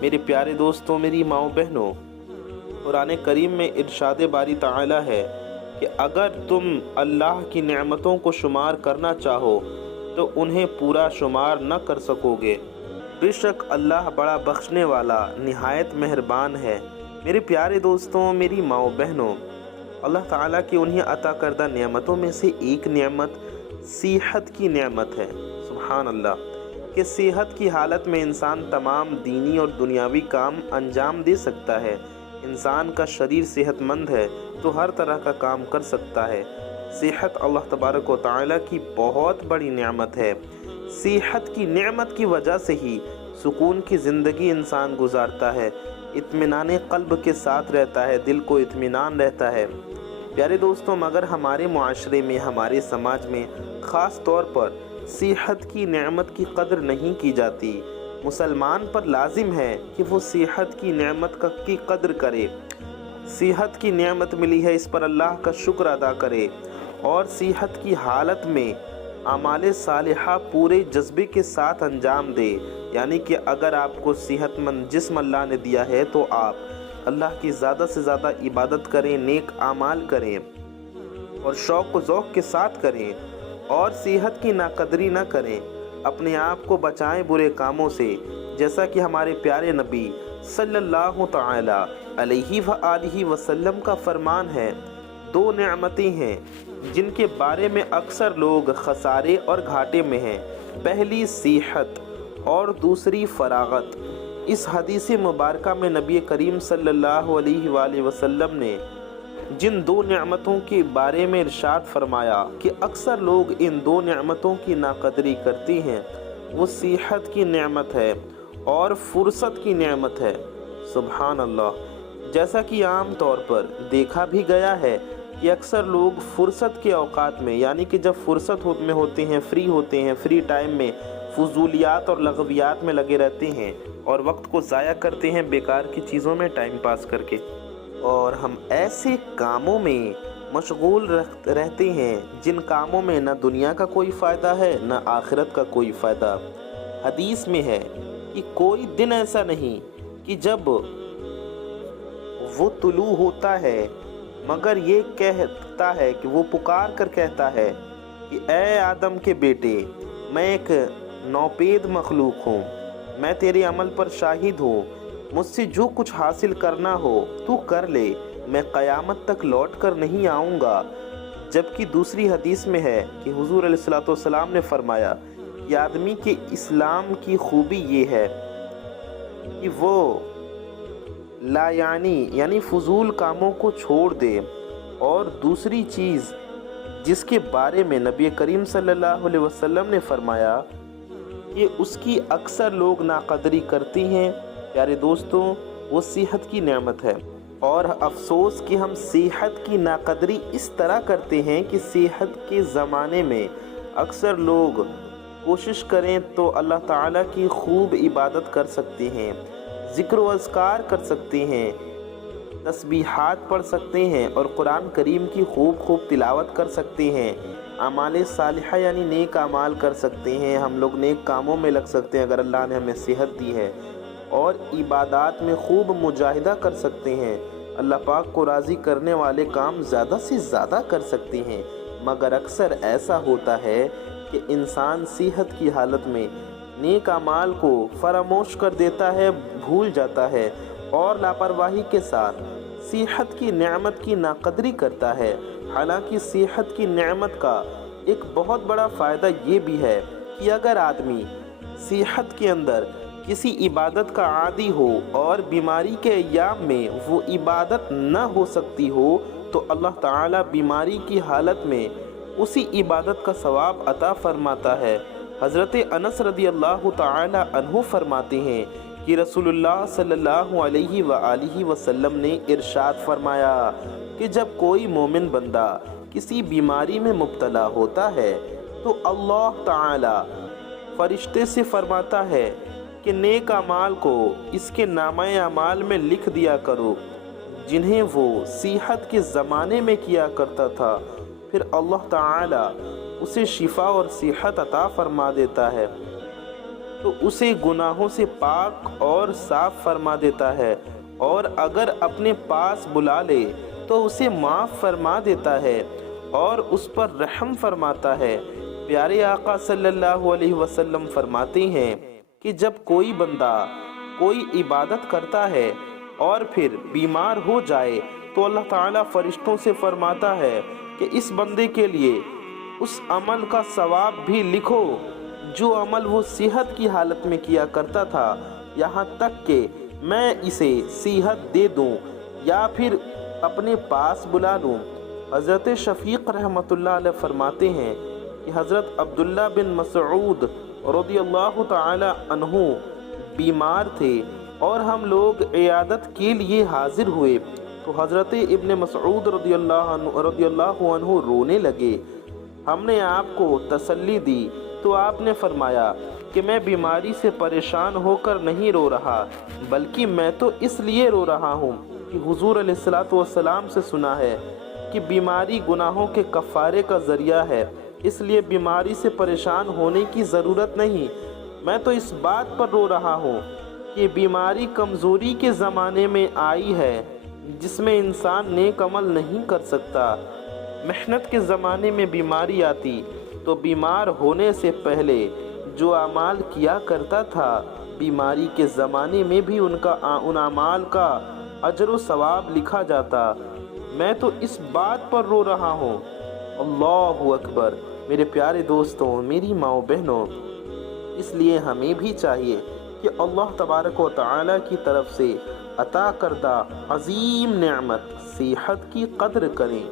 میرے پیارے دوستوں، میری ماؤں بہنوں، قرآن کریم میں ارشاد باری تعالی ہے کہ اگر تم اللہ کی نعمتوں کو شمار کرنا چاہو تو انہیں پورا شمار نہ کر سکو گے۔ بے شک اللہ بڑا بخشنے والا نہایت مہربان ہے۔ میرے پیارے دوستوں، میری ماؤں بہنوں، اللہ تعالیٰ کی انہیں عطا کردہ نعمتوں میں سے ایک نعمت صحت کی نعمت ہے۔ سبحان اللہ، کہ صحت کی حالت میں انسان تمام دینی اور دنیاوی کام انجام دے سکتا ہے۔ انسان کا شریر صحت مند ہے تو ہر طرح کا کام کر سکتا ہے۔ صحت اللہ تبارک و تعالیٰ کی بہت بڑی نعمت ہے۔ صحت کی نعمت کی وجہ سے ہی سکون کی زندگی انسان گزارتا ہے، اطمینان قلب کے ساتھ رہتا ہے، دل کو اطمینان رہتا ہے۔ پیارے دوستوں، مگر ہمارے معاشرے میں، ہمارے سماج میں خاص طور پر صحت کی نعمت کی قدر نہیں کی جاتی۔ مسلمان پر لازم ہے کہ وہ صحت کی نعمت کی قدر کرے، صحت کی نعمت ملی ہے اس پر اللہ کا شکر ادا کرے، اور صحت کی حالت میں اعمال صالحہ پورے جذبے کے ساتھ انجام دے۔ یعنی کہ اگر آپ کو صحت مند جسم اللہ نے دیا ہے تو آپ اللہ کی زیادہ سے زیادہ عبادت کریں، نیک اعمال کریں اور شوق و ذوق کے ساتھ کریں، اور صحت کی ناقدری نہ کریں، اپنے آپ کو بچائیں برے کاموں سے، جیسا کہ ہمارے پیارے نبی صلی اللہ تعالی علیہ وآلہ وسلم کا فرمان ہے۔ دو نعمتیں ہیں جن کے بارے میں اکثر لوگ خسارے اور گھاٹے میں ہیں، پہلی صحت اور دوسری فراغت۔ اس حدیث مبارکہ میں نبی کریم صلی اللہ علیہ وآلہ وسلم نے جن دو نعمتوں کے بارے میں ارشاد فرمایا کہ اکثر لوگ ان دو نعمتوں کی ناقدری کرتے ہیں، وہ صحت کی نعمت ہے اور فرصت کی نعمت ہے۔ سبحان اللہ، جیسا کہ عام طور پر دیکھا بھی گیا ہے کہ اکثر لوگ فرصت کے اوقات میں، یعنی کہ جب فرصت میں ہوتے ہیں، فری ٹائم میں فضولیات اور لغویات میں لگے رہتے ہیں اور وقت کو ضائع کرتے ہیں بیکار کی چیزوں میں ٹائم پاس کر کے، اور ہم ایسے کاموں میں مشغول رہتے ہیں جن کاموں میں نہ دنیا کا کوئی فائدہ ہے نہ آخرت کا کوئی فائدہ۔ حدیث میں ہے کہ کوئی دن ایسا نہیں کہ جب وہ طلوع ہوتا ہے مگر یہ کہتا ہے کہ وہ پکار کر کہتا ہے کہ اے آدم کے بیٹے، میں ایک نوپید مخلوق ہوں، میں تیرے عمل پر شاہد ہوں، مجھ سے جو کچھ حاصل کرنا ہو تو کر لے، میں قیامت تک لوٹ کر نہیں آؤں گا۔ جبکہ دوسری حدیث میں ہے کہ حضور علیہ الصلوۃ والسلام نے فرمایا کہ آدمی کے اسلام کی خوبی یہ ہے کہ وہ لا یعنی فضول کاموں کو چھوڑ دے، اور دوسری چیز جس کے بارے میں نبی کریم صلی اللہ علیہ وسلم نے فرمایا کہ اس کی اکثر لوگ ناقدری کرتی ہیں، پیارے دوستوں، وہ صحت کی نعمت ہے۔ اور افسوس کہ ہم صحت کی ناقدری اس طرح کرتے ہیں کہ صحت کے زمانے میں اکثر لوگ کوشش کریں تو اللہ تعالیٰ کی خوب عبادت کر سکتے ہیں، ذکر و اذکار کر سکتے ہیں، تسبیحات پڑھ سکتے ہیں اور قرآن کریم کی خوب تلاوت کر سکتے ہیں، اعمال صالحہ یعنی نیک اعمال کر سکتے ہیں، ہم لوگ نیک کاموں میں لگ سکتے ہیں اگر اللہ نے ہمیں صحت دی ہے، اور عبادات میں خوب مجاہدہ کر سکتے ہیں، اللہ پاک کو راضی کرنے والے کام زیادہ سے زیادہ کر سکتے ہیں۔ مگر اکثر ایسا ہوتا ہے کہ انسان صحت کی حالت میں نیک اعمال کو فراموش کر دیتا ہے، بھول جاتا ہے، اور لاپرواہی کے ساتھ صحت کی نعمت کی ناقدری کرتا ہے۔ حالانکہ صحت کی نعمت کا ایک بہت بڑا فائدہ یہ بھی ہے کہ اگر آدمی صحت کے اندر کسی عبادت کا عادی ہو اور بیماری کے ایام میں وہ عبادت نہ ہو سکتی ہو تو اللہ تعالیٰ بیماری کی حالت میں اسی عبادت کا ثواب عطا فرماتا ہے۔ حضرت انس رضی اللہ تعالی عنہ فرماتے ہیں کہ رسول اللہ صلی اللہ علیہ وآلہ وسلم نے ارشاد فرمایا کہ جب کوئی مومن بندہ کسی بیماری میں مبتلا ہوتا ہے تو اللہ تعالی فرشتے سے فرماتا ہے کہ نیک اعمال کو اس کے نامہ اعمال میں لکھ دیا کرو جنہیں وہ صحت کے زمانے میں کیا کرتا تھا، پھر اللہ تعالی اسے شفا اور صحت عطا فرما دیتا ہے۔ تو اسے گناہوں سے پاک اور صاف فرما دیتا ہے، اور اگر اپنے پاس بلا لے تو اسے معاف فرما دیتا ہے اور اس پر رحم فرماتا ہے۔ پیارے آقا صلی اللہ علیہ وسلم فرماتے ہیں کہ جب کوئی بندہ کوئی عبادت کرتا ہے اور پھر بیمار ہو جائے تو اللہ تعالیٰ فرشتوں سے فرماتا ہے کہ اس بندے کے لیے اس عمل کا ثواب بھی لکھو جو عمل وہ صحت کی حالت میں کیا کرتا تھا، یہاں تک کہ میں اسے صحت دے دوں یا پھر اپنے پاس بلا لوں۔ حضرت شفیق رحمۃ اللہ علیہ فرماتے ہیں کہ حضرت عبداللہ بن مسعود رضی اللہ تعالی عنہ بیمار تھے اور ہم لوگ عیادت کے لیے حاضر ہوئے تو حضرت ابن مسعود رضی اللہ عنہ رونے لگے۔ ہم نے آپ کو تسلی دی تو آپ نے فرمایا کہ میں بیماری سے پریشان ہو کر نہیں رو رہا، بلکہ میں تو اس لیے رو رہا ہوں کہ حضور علیہ الصلوۃ والسلام سے سنا ہے کہ بیماری گناہوں کے کفارے کا ذریعہ ہے، اس لیے بیماری سے پریشان ہونے کی ضرورت نہیں۔ میں تو اس بات پر رو رہا ہوں کہ بیماری کمزوری کے زمانے میں آئی ہے جس میں انسان نیک عمل نہیں کر سکتا۔ محنت کے زمانے میں بیماری آتی تو بیمار ہونے سے پہلے جو اعمال کیا کرتا تھا بیماری کے زمانے میں بھی ان اعمال کا اجر و ثواب لکھا جاتا۔ میں تو اس بات پر رو رہا ہوں۔ اللہ اکبر۔ میرے پیارے دوستوں، میری ماؤں بہنوں، اس لیے ہمیں بھی چاہیے کہ اللہ تبارک و تعالی کی طرف سے عطا کردہ عظیم نعمت صحت کی قدر کریں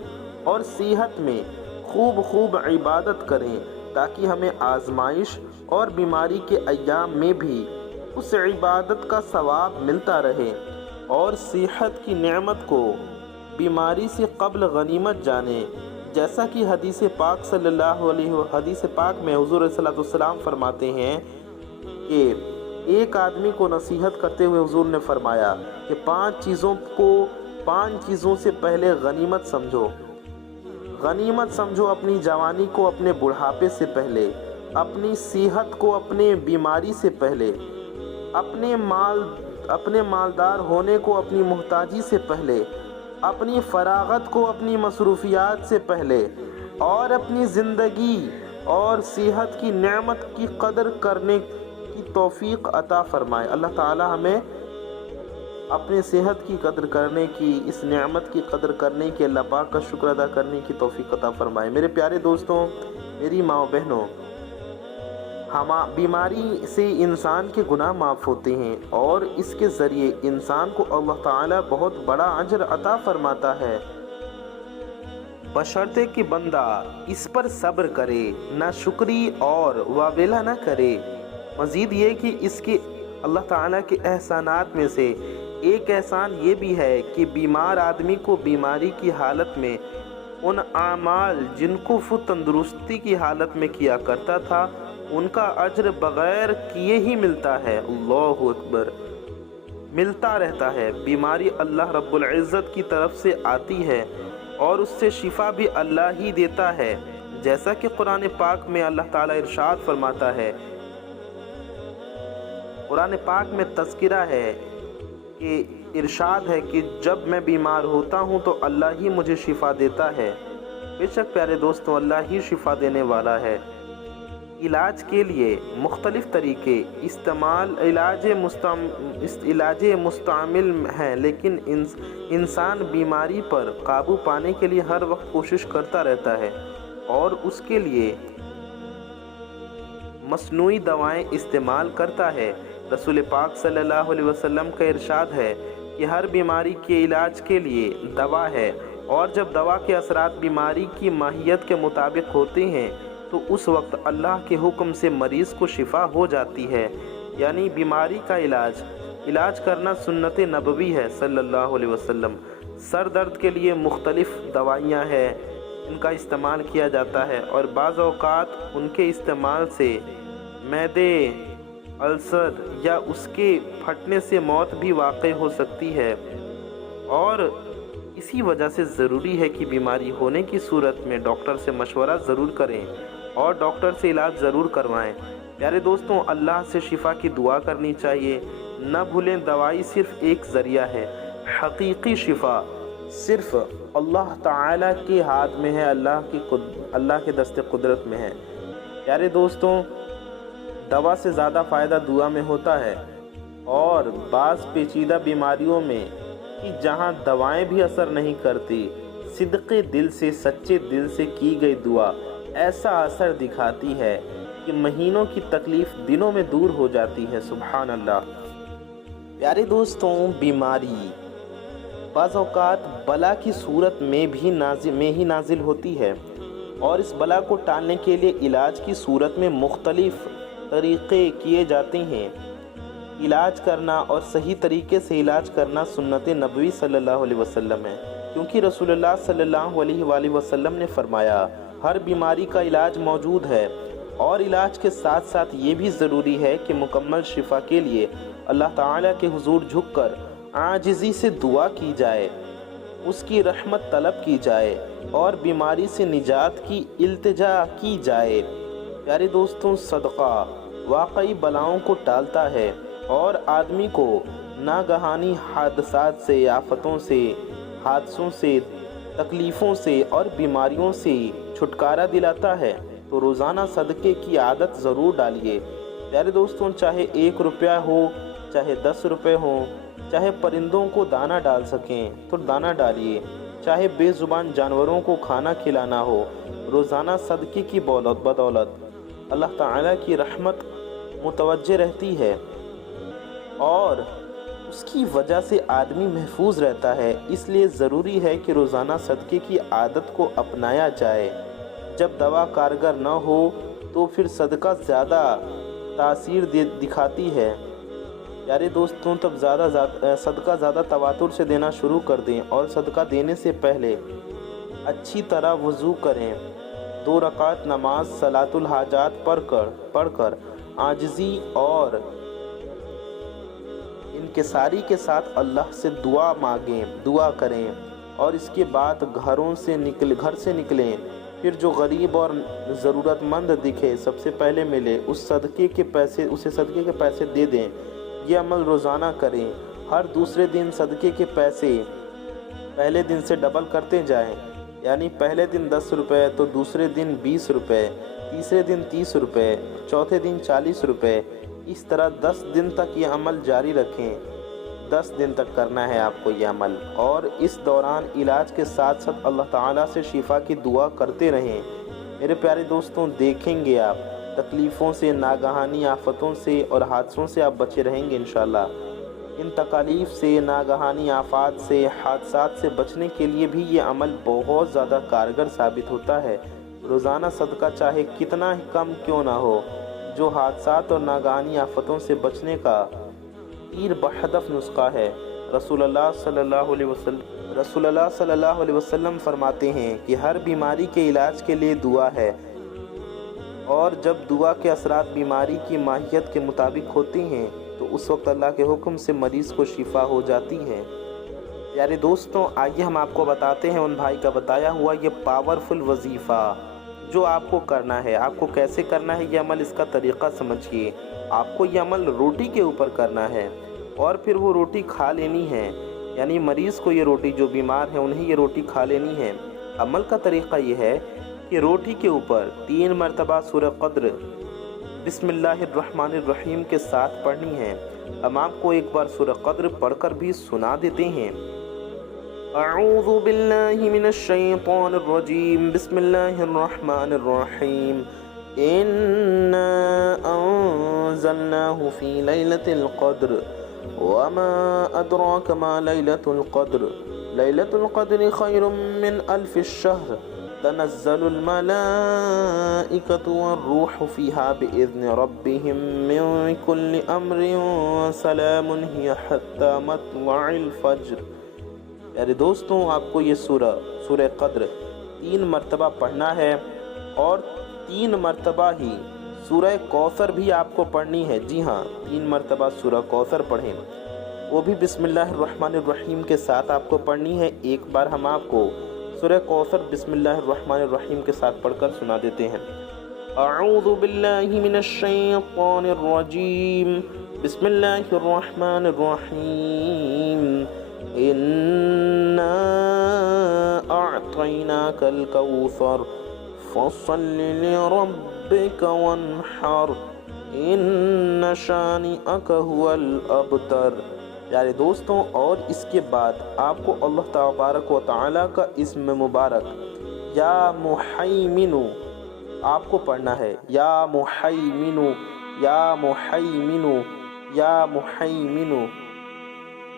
اور صحت میں خوب عبادت کریں تاکہ ہمیں آزمائش اور بیماری کے ایام میں بھی اس عبادت کا ثواب ملتا رہے، اور صحت کی نعمت کو بیماری سے قبل غنیمت جانیں، جیسا کہ حدیث پاک حدیث پاک میں حضور صلی اللہ علیہ وسلم فرماتے ہیں کہ ایک آدمی کو نصیحت کرتے ہوئے حضور نے فرمایا کہ 5 چیزوں سے پہلے غنیمت سمجھو اپنی جوانی کو اپنے بڑھاپے سے پہلے، اپنی صحت کو اپنے بیماری سے پہلے، اپنے مالدار ہونے کو اپنی محتاجی سے پہلے، اپنی فراغت کو اپنی مصروفیات سے پہلے، اور اپنی زندگی اور صحت کی نعمت کی قدر کرنے کی توفیق عطا فرمائے۔ اللہ تعالی ہمیں اپنے صحت کی قدر کرنے کی، اس نعمت کی قدر کرنے کی، اللہ پاک کا شکر ادا کرنے کی توفیق عطا فرمائے۔ میرے پیارے دوستوں، میری ماں بہنوں، بیماری سے انسان کے گناہ معاف ہوتے ہیں اور اس کے ذریعے انسان کو اللہ تعالی بہت بڑا اجر عطا فرماتا ہے، بشرطے کہ بندہ اس پر صبر کرے، نہ شکری اور واویلا نہ کرے۔ مزید یہ کہ اس کے اللہ تعالیٰ کے احسانات میں سے ایک احسان یہ بھی ہے کہ بیمار آدمی کو بیماری کی حالت میں ان اعمال جن کو وہ تندرستی کی حالت میں کیا کرتا تھا ان کا اجر بغیر کیے ہی ملتا ہے۔ اللہ اکبر۔ ملتا رہتا ہے۔ بیماری اللہ رب العزت کی طرف سے آتی ہے اور اس سے شفا بھی اللہ ہی دیتا ہے، جیسا کہ قرآن پاک میں اللہ تعالیٰ ارشاد فرماتا ہے۔ قرآن پاک میں تذکرہ ہے کہ ارشاد ہے کہ جب میں بیمار ہوتا ہوں تو اللہ ہی مجھے شفا دیتا ہے۔ بے شک پیارے دوستوں، اللہ ہی شفا دینے والا ہے۔ علاج کے لیے مختلف طریقے علاج مستعمل ہیں، لیکن انسان بیماری پر قابو پانے کے لیے ہر وقت کوشش کرتا رہتا ہے اور اس کے لیے مصنوعی دوائیں استعمال کرتا ہے۔ رسول پاک صلی اللہ علیہ وسلم کا ارشاد ہے کہ ہر بیماری کے علاج کے لیے دوا ہے، اور جب دوا کے اثرات بیماری کی ماہیت کے مطابق ہوتے ہیں تو اس وقت اللہ کے حکم سے مریض کو شفا ہو جاتی ہے۔ یعنی بیماری کا علاج کرنا سنت نبوی ہے صلی اللہ علیہ وسلم۔ سر درد کے لیے مختلف دوائیاں ہیں، ان کا استعمال کیا جاتا ہے، اور بعض اوقات ان کے استعمال سے معدے، السر یا اس کے پھٹنے سے موت بھی واقع ہو سکتی ہے، اور اسی وجہ سے ضروری ہے کہ بیماری ہونے کی صورت میں ڈاکٹر سے مشورہ ضرور کریں اور ڈاکٹر سے علاج ضرور کروائیں۔ پیارے دوستوں، اللہ سے شفا کی دعا کرنی چاہیے۔ نہ بھولیں دوائی صرف ایک ذریعہ ہے، حقیقی شفا صرف اللہ تعالیٰ کے ہاتھ میں ہے، اللہ کے دست قدرت میں ہے۔ پیارے دوستوں، دوا سے زیادہ فائدہ دعا میں ہوتا ہے، اور بعض پیچیدہ بیماریوں میں کہ جہاں دوائیں بھی اثر نہیں کرتی، صدقے دل سے، سچے دل سے کی گئی دعا ایسا اثر دکھاتی ہے کہ مہینوں کی تکلیف دنوں میں دور ہو جاتی ہے۔ سبحان اللہ۔ پیارے دوستوں، بیماری بعض اوقات بلا کی صورت میں ہی نازل ہوتی ہے، اور اس بلا کو ٹالنے کے لیے علاج کی صورت میں مختلف طریقے کیے جاتے ہیں۔ علاج کرنا اور صحیح طریقے سے علاج کرنا سنت نبوی صلی اللہ علیہ وسلم ہے، کیونکہ رسول اللہ صلی اللہ علیہ وآلہ وسلم نے فرمایا ہر بیماری کا علاج موجود ہے، اور علاج کے ساتھ ساتھ یہ بھی ضروری ہے کہ مکمل شفا کے لیے اللہ تعالیٰ کے حضور جھک کر عاجزی سے دعا کی جائے، اس کی رحمت طلب کی جائے، اور بیماری سے نجات کی التجا کی جائے۔ پیارے دوستوں، صدقہ واقعی بلاؤں کو ٹالتا ہے اور آدمی کو ناگہانی حادثات سے، آفتوں سے، حادثوں سے، تکلیفوں سے اور بیماریوں سے چھٹکارا دلاتا ہے۔ تو روزانہ صدقے کی عادت ضرور ڈالیے۔ پیارے دوستوں، چاہے 1 روپیہ ہو، چاہے 10 روپے ہوں، چاہے پرندوں کو دانہ ڈال سکیں تو دانہ ڈالیے، چاہے بے زبان جانوروں کو کھانا کھلانا ہو، روزانہ صدقے کی بدولت اللہ تعالیٰ کی رحمت متوجہ رہتی ہے، اور اس کی وجہ سے آدمی محفوظ رہتا ہے۔ اس لیے ضروری ہے کہ روزانہ صدقے کی عادت کو اپنایا جائے۔ جب دوا کارگر نہ ہو تو پھر صدقہ زیادہ تاثیر دکھاتی ہے۔ پیارے دوستوں، تب صدقہ زیادہ تواتر سے دینا شروع کر دیں، اور صدقہ دینے سے پہلے اچھی طرح وضو کریں، 2 رکعت نماز صلاۃ الحاجات پڑھ کر عاجزی اور انکساری کے ساتھ اللہ سے دعا مانگیں، دعا کریں، اور اس کے بعد گھر سے نکلیں۔ پھر جو غریب اور ضرورت مند دکھے سب سے پہلے ملے، اسے صدقے کے پیسے دے دیں۔ یہ عمل روزانہ کریں۔ ہر دوسرے دن صدقے کے پیسے پہلے دن سے ڈبل کرتے جائیں، یعنی پہلے دن 10 روپے تو دوسرے دن 20 روپے، تیسرے دن 30 روپے، چوتھے دن 40 روپے، اس طرح 10 دن تک یہ عمل جاری رکھیں۔ 10 دن تک کرنا ہے آپ کو یہ عمل، اور اس دوران علاج کے ساتھ ساتھ اللہ تعالیٰ سے شفا کی دعا کرتے رہیں۔ میرے پیارے دوستوں، دیکھیں گے آپ تکلیفوں سے، ناگہانی آفتوں سے اور حادثوں سے آپ بچے رہیں گے انشاءاللہ۔ ان تکالیف سے، ناگہانی آفات سے، حادثات سے بچنے کے لیے بھی یہ عمل بہت زیادہ کارگر ثابت ہوتا ہے۔ روزانہ صدقہ چاہے کتنا ہی کم کیوں نہ ہو، جو حادثات اور ناگہانی آفتوں سے بچنے کا تیر بہدف نسخہ ہے۔ رسول اللہ صلی اللہ علیہ وسلم فرماتے ہیں کہ ہر بیماری کے علاج کے لیے دعا ہے، اور جب دعا کے اثرات بیماری کی ماہیت کے مطابق ہوتی ہیں تو اس وقت اللہ کے حکم سے مریض کو شفا ہو جاتی ہے۔ پیارے دوستوں، آئیے ہم آپ کو بتاتے ہیں ان بھائی کا بتایا ہوا یہ پاورفل وظیفہ جو آپ کو کرنا ہے۔ آپ کو کیسے کرنا ہے یہ عمل، اس کا طریقہ سمجھیے۔ آپ کو یہ عمل روٹی کے اوپر کرنا ہے، اور پھر وہ روٹی کھا لینی ہے، یعنی مریض کو یہ روٹی، جو بیمار ہے انہیں یہ روٹی کھا لینی ہے۔ عمل کا طریقہ یہ ہے کہ روٹی کے اوپر 3 مرتبہ سورہ قدر بسم اللہ الرحمن الرحیم کے ساتھ پڑھنی ہے۔ ہم آپ کو ایک بار سورہ قدر پڑھ کر بھی سنا دیتے ہیں۔ اعوذ باللہ من الشیطان الرجیم، بسم اللہ الرحمن الرحیم، انا انزلناہ فی لیلۃ القدر وما ادراک ما لیلۃ القدر، لیلۃ القدر خیر من الف الشہر، تنزل الملائکۃ والروح فیہا بإذن ربہم من کل امر سلام ہی حتی مطلع الفجر۔ پیارے دوستوں، آپ کو یہ سورہ قدر 3 مرتبہ پڑھنا ہے، اور 3 مرتبہ ہی سورہ کوثر بھی آپ کو پڑھنی ہے۔ جی ہاں، 3 مرتبہ سورہ کوثر پڑھیں، وہ بھی بسم اللہ الرحمن الرحیم کے ساتھ آپ کو پڑھنی ہے۔ ایک بار ہم آپ کو سورہ کوثر بسم اللہ الرحمن الرحیم کے ساتھ پڑھ کر سنا دیتے ہیں۔ اعوذ باللہ من الشیطان الرجیم بسم اللہ الرحمن الرحیم انا اعطیناک الکوثر فصل لربک وانحر ان شانئک هو الابتر۔ پیارے دوستوں، اور اس کے بعد آپ کو اللہ تبارک و تعالیٰ کا اسم مبارک یا محیمن آپ کو پڑھنا ہے۔ یا محیمن، یا محیمن، یا محیمن،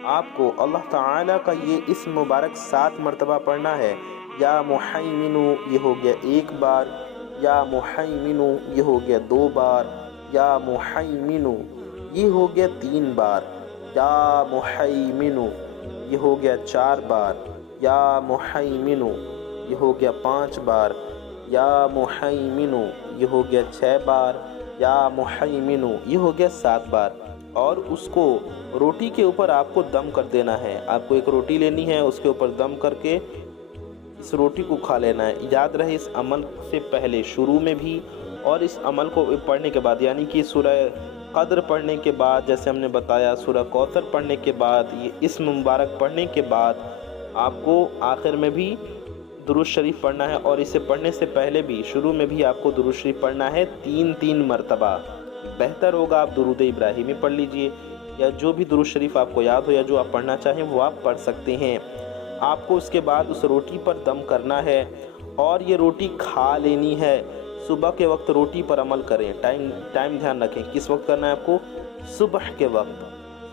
آپ کو اللہ تعالیٰ کا یہ اسم مبارک 7 مرتبہ پڑھنا ہے۔ یا محیمن یہ ہو گیا 1 بار، یا محیمن یہ ہو گیا 2 بار، یا محیمن یہ ہو گیا 3 بار، یا محیمن یہ ہو گیا 4 بار، یا محیمن یہ ہو گیا 5 بار، یا محیمن یہ ہو گیا 6 بار، یا محیمن یہ ہو گیا 7 بار۔ اور اس کو روٹی کے اوپر آپ کو دم کر دینا ہے۔ آپ کو ایک روٹی لینی ہے، اس کے اوپر دم کر کے اس روٹی کو کھا لینا ہے۔ یاد رہے اس عمل سے پہلے شروع میں بھی اور اس عمل کو پڑھنے کے بعد، یعنی کہ سورہ قدر پڑھنے کے بعد، جیسے ہم نے بتایا سورہ کوثر پڑھنے کے بعد، یہ اسم مبارک پڑھنے کے بعد آپ کو آخر میں بھی درود شریف پڑھنا ہے، اور اسے پڑھنے سے پہلے بھی شروع میں بھی آپ کو درود شریف پڑھنا ہے 3 مرتبہ۔ بہتر ہوگا آپ درود ابراہیمی پڑھ لیجئے، یا جو بھی درود شریف آپ کو یاد ہو یا جو آپ پڑھنا چاہیں وہ آپ پڑھ سکتے ہیں۔ آپ کو اس کے بعد اس روٹی پر دم کرنا ہے اور یہ روٹی کھا لینی ہے۔ صبح کے وقت روٹی پر عمل کریں، ٹائم دھیان رکھیں کس وقت کرنا ہے آپ کو، صبح کے وقت،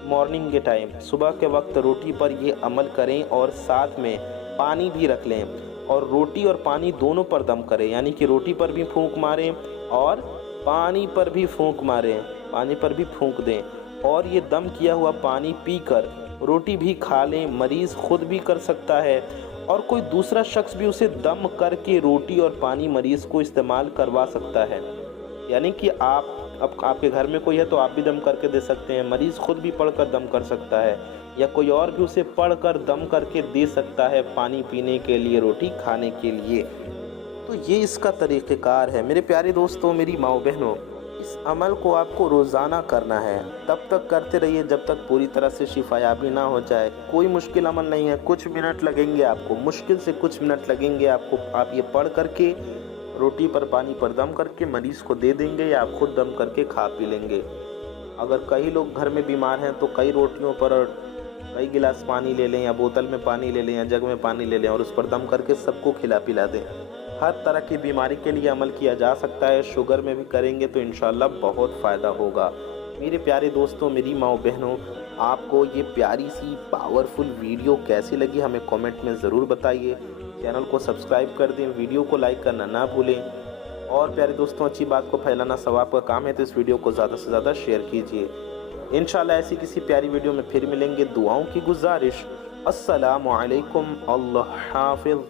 مارننگ کے ٹائم، صبح کے وقت روٹی پر یہ عمل کریں، اور ساتھ میں پانی بھی رکھ لیں، اور روٹی اور پانی دونوں پر دم کریں، یعنی کہ روٹی پر بھی پھونک ماریں اور پانی پر بھی پھونک ماریں، پانی پر بھی پھونک دیں، اور یہ دم کیا ہوا پانی پی کر روٹی بھی کھا لیں۔ مریض خود بھی کر سکتا ہے، اور کوئی دوسرا شخص بھی اسے دم کر کے روٹی اور پانی مریض کو استعمال کروا سکتا ہے، یعنی کہ آپ کے گھر میں کوئی ہے تو آپ بھی دم کر کے دے سکتے ہیں، مریض خود بھی پڑھ کر دم کر سکتا ہے، یا کوئی اور بھی اسے پڑھ کر دم کر کے دے سکتا ہے پانی پینے کے لیے، روٹی کھانے کے لیے۔ تو یہ اس کا طریقہ کار ہے۔ میرے پیارے دوستوں، میری ماؤں بہنوں، اس عمل کو آپ کو روزانہ کرنا ہے، تب تک کرتے رہیے جب تک پوری طرح سے شفا یابی نہ ہو جائے۔ کوئی مشکل عمل نہیں ہے، کچھ منٹ لگیں گے آپ کو، مشکل سے کچھ منٹ لگیں گے آپ کو۔ آپ یہ پڑھ کر کے روٹی پر پانی پر دم کر کے مریض کو دے دیں گے، یا آپ خود دم کر کے کھا پی لیں گے۔ اگر کئی لوگ گھر میں بیمار ہیں تو کئی روٹیوں پر کئی گلاس پانی لے لیں، یا بوتل میں پانی لے لیں، یا جگ میں پانی لے لیں، اور اس پر دم کر کے سب کو کھلا پلا دیں۔ ہر طرح کی بیماری کے لیے عمل کیا جا سکتا ہے، شوگر میں بھی کریں گے تو انشاءاللہ بہت فائدہ ہوگا۔ میرے پیارے دوستوں، میری ماؤں بہنوں، آپ کو یہ پیاری سی پاورفل ویڈیو کیسی لگی ہمیں کامنٹ میں ضرور بتائیے۔ چینل کو سبسکرائب کر دیں، ویڈیو کو لائک کرنا نہ بھولیں، اور پیارے دوستوں، اچھی بات کو پھیلانا ثواب کا کام ہے، تو اس ویڈیو کو زیادہ سے زیادہ شیئر کیجیے۔ انشاءاللہ ایسی کسی پیاری ویڈیو میں پھر ملیں گے۔ دعاؤں کی گزارش، السلام علیکم، اللہ حافظ۔